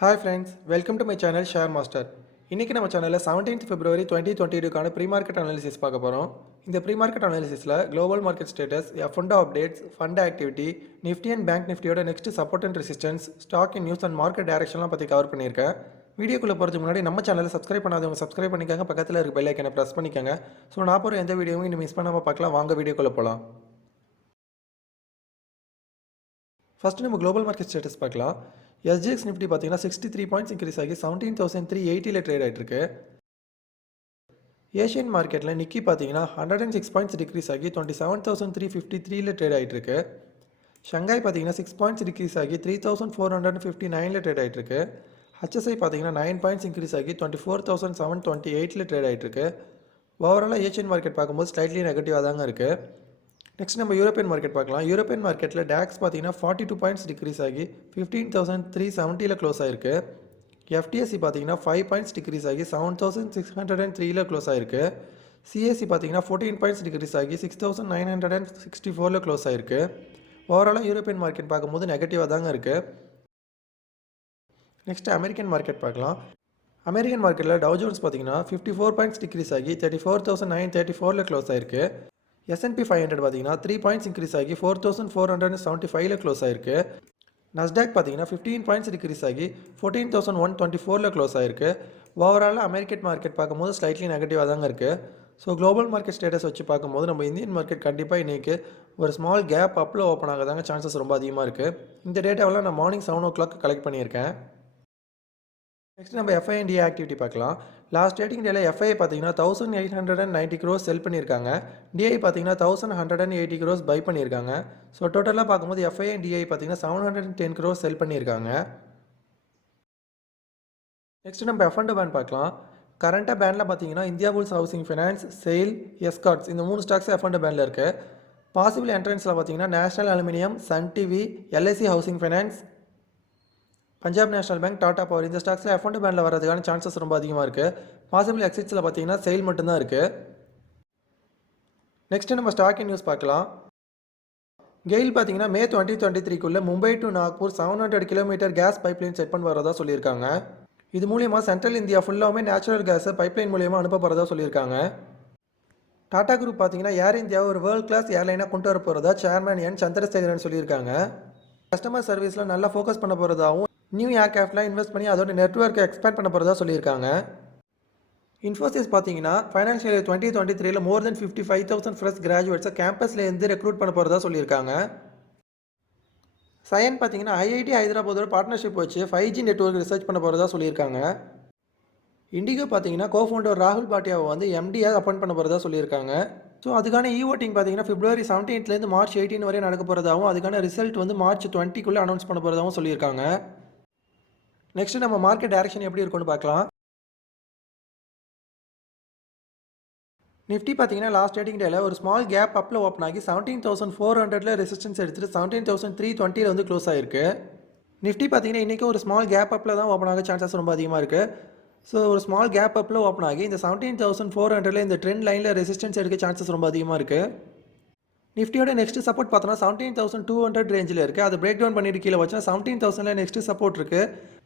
Hi friends, welcome to my channel Share Master. இன்னைக்கு நம்ம சேனல்ல 17th February 2022 கான pre-market analysis பார்க்க போறோம். இந்த pre-market analysisல global market status, F&O updates, fund activity, Nifty and Bank Niftyயோட next support and resistance, stock in news and market directionலாம் பத்தி cover பண்ணியிருக்கேன். வீடியோக்குள்ள போறதுக்கு முன்னாடி நம்ம சேனலை சப்ஸ்கிரைப் பண்ணாதவங்க சப்ஸ்கிரைப் பண்ணிக்கங்க, பக்கத்துல இருக்க பெல் ஐகானை பிரஸ் பண்ணிக்கங்க. சோ நான் போற எந்த வீடியோவும் இன்னும் மிஸ் பண்ணாம பார்க்கலாம். வாங்க வீடியோக்குள்ள போலாம். ஃபர்ஸ்ட் நம்ம global market status பார்க்கலாம். SGX Nifty பார்த்தீங்கன்னா 63 பாயிண்ட்ஸ் இன்க்ரீஸ் ஆகி 17,380ல ட்ரேட் ஆயிட்டு இருக்கு. ஏஷியன் மார்க்கெட்ல நிக்கி பார்த்தீங்கன்னா 106 பாயிண்ட்ஸ் டிக்ரீஸ் ஆகி 27,353ல ட்ரேட் ஆயிட்டு இருக்கு. ஷங்காய் பார்த்தீங்கன்னா 6 பாயிண்ட்ஸ் டிக்ரீஸ் ஆகி 3,459ல ட்ரேட் ஆயிட்டு இருக்கு. HSI பார்த்தீங்கன்னா 9 பாயிண்ட்ஸ் இன்க்ரீஸ் ஆகி 24,728ல ட்ரேட் ஆயிட்டு இருக்கு. ஓவராலாக ஏஷியன் மார்க்கெட் பார்க்கும்போது ஸ்லைட்லி நெகட்டிவாக தாங்க இருக்கு. நெக்ஸ்ட் நம்ம யூரோப்பியன் மார்க்கெட் பார்க்கலாம். யூரோப்பியன் மார்க்கெட்டில் டாக்ஸ் பார்த்தீங்கன்னா 42 பாயிண்ட்ஸ் டிக்ரீஸ் ஆகி 15,370ல க்ளோஸ் ஆயிருக்கு. எஃப்டிஎஸ்சி பார்த்தீங்கன்னா 5 பாயிண்ட்ஸ் டிக்ரீஸ் ஆகி 7,603ல க்ளோஸ் ஆயிருக்கு. சிஎஸ்சி பார்த்தீங்கன்னா 14 பாயிண்ட்ஸ் டிக்ரீஸ் ஆகி 6,964ல க்ளோஸ் ஆயிருக்கு. ஓவராலாக யூரோப்பியன் மார்க்கெட் பார்க்கும்போது நெகட்டிவாக தாங்க இருக்குது. நெக்ஸ்ட் அமெரிக்கன் மார்க்கெட் பார்க்கலாம். அமெரிக்கன் மார்க்கெட்டில் டவ் ஜோன்ஸ் பார்த்தீங்கன்னா 54 பாயிண்ட்ஸ் டிக்ரீஸ் ஆகி 34,934ல க்ளோஸ் ஆயிருக்கு. S&P 500 பார்த்தீங்கன்னா 3 பாயிண்ட்ஸ் இன்க்ரீஸ் ஆகி 4,475ல க்ளோஸ் ஆயிருக்கு. நஸ்டாக் பார்த்தீங்கன்னா 15 பாயிண்ட்ஸ் டிக்ரீஸ் ஆகி 14,124ல க்ளோஸ் ஆயிருக்கு. ஓவராலாக அமெரிக்கன் மார்க்கெட் பார்க்கும்போது ஸ்லைட்லி நெகட்டிவாக தாங்க இருக்குது. ஸோ குளோபல் மார்க்கெட் ஸ்டேட்டஸ் வச்சு பார்க்கும்போது நம்ம இந்தியன் மார்க்கெட் கண்டிப்பாக இன்றைக்கி ஒரு ஸ்மால் கேப் அப்பில் ஓப்பன் ஆக தாங்க சான்சஸ் ரொம்ப அதிகமாக இருக்குது. இந்த டேட்டாவெல்லாம் நான் மார்னிங் 7 o'clock கலெக்ட் பண்ணியிருக்கேன். நெக்ஸ்ட் நம்ம FIND ஆக்டிவிட்டி பார்க்கலாம். லாஸ்ட் ட்ரேடிங் டேல FI பார்த்தீங்கன்னா 1,890 crores செல் பண்ணியிருக்காங்க. DI பார்த்தீங்கன்னா 1,180 crores பை பண்ணியிருக்காங்க. ஸோ டோட்டலாக பார்க்கும்போது FI and DI பார்த்தீங்கன்னா 710 crores செல் பண்ணியிருக்காங்க. நெக்ஸ்ட் நம்ம F&O பேன் பார்க்கலாம். கரண்ட்டாக பேனில் பார்த்தீங்கன்னா Indiabulls housing finance, SAIL, Escorts இந்த 3 ஸ்டாக்ஸ் F&O பேனில் இருக்குது. பாசிபிள் என்ட்ரன்ஸில் பார்த்தீங்கன்னா national aluminium, Sun TV, LIC housing finance, Punjab national bank, Tata power இந்த ஸ்டாக்ஸில் F&O பேனில் வரதுக்கான சான்சஸ் ரொம்ப அதிகமாக இருக்குது. பாசிபிள் எக்ஸிட்ஸில் பார்த்தீங்கன்னா செயில் மட்டும்தான் இருக்குது. நெக்ஸ்ட் நம்ம ஸ்டாக் நியூஸ் பார்க்கலாம். கெயில் பார்த்தீங்கன்னா மே 2023க்குள்ளே Mumbai to Nagpur 700 kilometre gas pipeline set பண்ண வரதா சொல்லியிருக்காங்க. இது மூலியமாக சென்ட்ரல் இந்தியா ஃபுல்லாகவே நேச்சுரல் கேஸை பைப்லைன் மூலியமாக அனுப்ப போகிறதா சொல்லியிருக்காங்க. டாடா குரூப் பார்த்தீங்கன்னா ஏர் இந்தியாவை ஒரு வேர்ல்ட் கிளாஸ் ஏர்லைனாக கொண்டு வர போகிறதா சேர்மன் என் சந்திரசேகரன் சொல்லியிருக்காங்க. கஸ்டமர் சர்வீஸில் நல்லா ஃபோக்கஸ் பண்ண போகிறதாவும் நியூ ஏர்கிராஃப்ட்லாம் இன்வெஸ்ட் பண்ணி அதோட நெட்வொர்க்கை எக்ஸ்பேண்ட் பண்ண போகிறதா சொல்லியிருக்காங்க. இன்ஃபோசிஸ் பார்த்தீங்கன்னா ஃபைனான்ஷியல் இயர் 2023ல் மோர் தென் 55,000 ஃப்ரெஷ் கிராஜுவேட்ஸை கேம்பஸ்லேருந்து ரெக்ரூட் பண்ண போகிறதா சொல்லியிருக்காங்க. சயன் பார்த்தீங்கன்னா IIT ஹைதராபாத்தோட பார்ட்னர்ஷிப் வச்சு 5G நெட்வொர்க் ரிசர்ச் பண்ண போகிறதா சொல்லியிருக்காங்க. இண்டிகோ பார்த்தீங்கன்னா கோஃபவுண்டர் ராகுல் பாட்டியாவை வந்து MD-யாக அப்பாயிண்ட் பண்ண போகிறதா சொல்லியிருக்காங்க. ஸோ அதுக்கான ஓட்டிங் பார்த்தீங்கன்னா February 17th March 18 வரை நடக்க போகிறதாகவும் அதுக்கான ரிசல்ட் வந்து March 20க்குள்ளே அனௌன்ஸ் பண்ண போகிறதாகவும் சொல்லியிருக்காங்க. நெக்ஸ்ட் நம்ம மார்க்கெட் டைரக்ஷன் எப்படி இருக்கும்னு பார்க்கலாம். நிஃப்டி பார்த்தீங்கன்னா லாஸ்ட் ட்ரேடிங் டேல ஒரு ஸ்மால் கேப் அப்பில் ஓப்பன் ஆகி 17,400ல ரெசிஸ்டன்ஸ் எடுத்துட்டு 17,320ல வந்து க்ளோஸ் ஆயிருக்கு. நிஃப்டி பார்த்தீங்கன்னா இன்றைக்கி ஒரு ஸ்மால் கேப் அப்பில் தான் ஓப்பன் ஆக சான்சஸ் ரொம்ப அதிகமாக இருக்குது. ஸோ ஒரு ஸ்மால் கேப் அப்பில் ஓப்பன் ஆகி இந்த 17,400ல இந்த ட்ரெண்ட் லைனில் ரெசிஸ்டன்ஸ் எடுக்க சான்சஸ் ரொம்ப அதிகமாக இருக்குது. நிஃப்டியோட நெக்ஸ்ட் சப்போர்ட் பார்த்தோன்னா 17,200 ரேஞ்சில் இருக்குது. அதை பிரேக் டவுன் பண்ணிட்டு கீழே வச்சா 17,000ல நெக்ஸ்ட் சப்போர்ட் இருக்குது.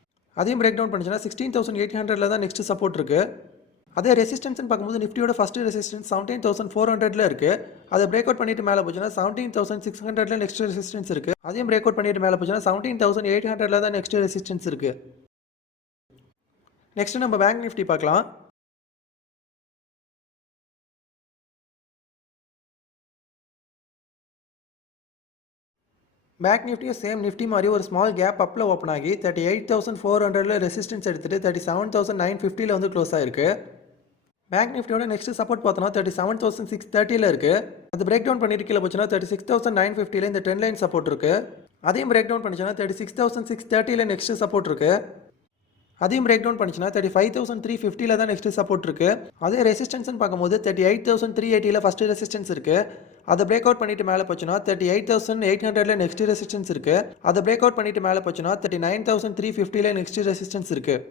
அதையும் பிரேக் டவுன் பண்ணிச்சுன்னா 16,800ல தான் நெக்ஸ்ட் சப்போர்ட் இருக்குது. அதே ரெசிஸ்டன்ஸ்னு பார்க்கும்போது நிஃப்டியோட ஃபஸ்ட் ரெசிஸ்டன்ஸ் 17,400ல இருக்குது. அதை பிரேக் அவுட் பண்ணிட்டு மேலே போச்சுன்னா 17,600ல நெக்ஸ்ட் ரெசிஸ்டன்ஸ் இருக்குது. அதையும் பிரேக் அவுட் பண்ணிட்டு மேலே போச்சுன்னா 17,800ல தான் நெக்ஸ்ட் ரெசிஸ்டன்ஸ் இருக்குது. நெக்ஸ்ட் நம்ம பேங்க் நிஃப்டி பார்க்கலாம். பேங்க் நிஃப்டியும் சேம் நிஃப்டி மாதிரி ஒரு ஸ்மால் கேப் அப்பில் ஓப்பன் ஆகி 38,400ல ரெசிஸ்டன்ஸ் எடுத்துட்டு 37,950ல வந்து க்ளோஸ் ஆயிருக்கு. பேங்க் நிஃப்டியோட நெக்ஸ்ட் சப்போர்ட் பார்த்தோன்னா 37,630ல இருக்குது. அது பிரேக் டவுன் பண்ணிட்டு கீழே போச்சுன்னா 36,950ல இந்த ட்ரெண்ட் லைன் சப்போர்ட் இருக்குது. அதையும் பிரேக் டவுன் பண்ணிச்சுன்னா 36,630ல நெக்ஸ்ட் சப்போர்ட் இருக்குது. அதையும் பிரேக் டவுன் பண்ணிச்சுன்னா 35,350ல தான் நெக்ஸ்ட் சப்போர்ட் இருக்குது. அதே ரெசிஸ்டன்ஸ்னு பார்க்கும்போது 38,380ல ஃபஸ்ட்டு ரெசிஸ்டன்ஸ் இருக்குது. அதை பிரேக் அவுட் பண்ணிட்டு மேலே போச்சுன்னா 38,800ல நெக்ஸ்ட் ரெசிஸ்டன்ஸ் இருக்குது. அதை பிரேக் அவுட் பண்ணிட்டு மேலே போச்சுன்னா 39,350ல நெக்ஸ்ட் ரெசிஸ்டன்ஸ் இருக்குது.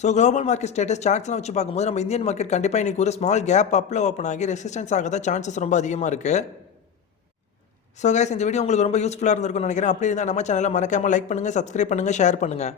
ஸோ குளோபல் மார்க்கெட் ஸ்டேட்டஸ் சார்ட்ஸ்லாம் வச்சு பார்க்கும்போது நம்ம இந்தியன் மார்க்கெட் கண்டிப்பாக இன்றைக்கி ஒரு ஸ்மால் கேப் அப்பில் ஓப்பன் ஆகி ரெசிஸ்டன்ஸ் ஆக தான் சான்சஸ் ரொம்ப அதிகமாக இருக்குது. ஸோ கைஸ் இந்த வீடியோ உங்களுக்கு ரொம்ப யூஸ்ஃபுல்லாக இருந்திருக்கும்னு நினைக்கிறேன். அப்படி இருந்தால் நம்ம சேனலை மறக்காமல் லைக் பண்ணுங்கள், சப்ஸ்கிரைப் பண்ணுங்கள், ஷேர் பண்ணுங்கள்.